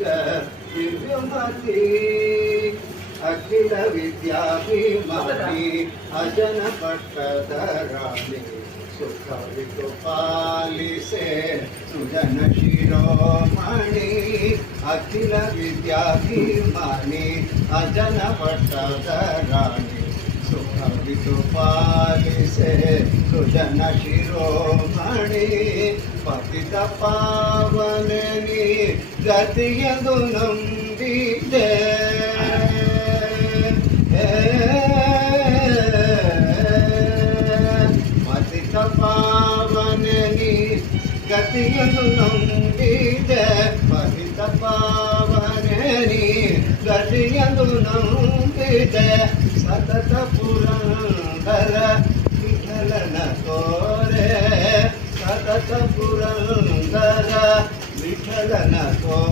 ದಿವ್ಯಮತಿ ಅಖಿಲ ವಿದ್ಯಾಭಿಮಾನಿ ಅಜನ ಪಟ್ಟದ ರಾಣಿ ಸುಖವಿತು ಪಾಲಿಸೆ ಸುಜನ ಶಿರೋಮಣಿ ಅಖಿಲ ವಿದ್ಯಾಭಿಮಾನಿ ಅಜನ ಪಟ್ಟದ ರಾಣಿ ಸುಖವಿತು ಪಾಲಿಸೆ ಸುಜನ ಶಿರೋಮಣಿ ಪತಿತ ಪಾವನನಿ ಗತಿಯದು ನಂಬಿದೆ ಪತಿತ ಪಾವನನಿ ಗತಿಯದು ನಂಬಿದೆ ಪತಿತ ಪಾವನನಿ ಗತಿಯದು ನಂಬಿದೆ ಸತತ ಪುರಂದರ ವಿಠಲನ ತೋರೆ ಸತತ ಪುರಂದರ ವಿಠಲನ ತೋರೆ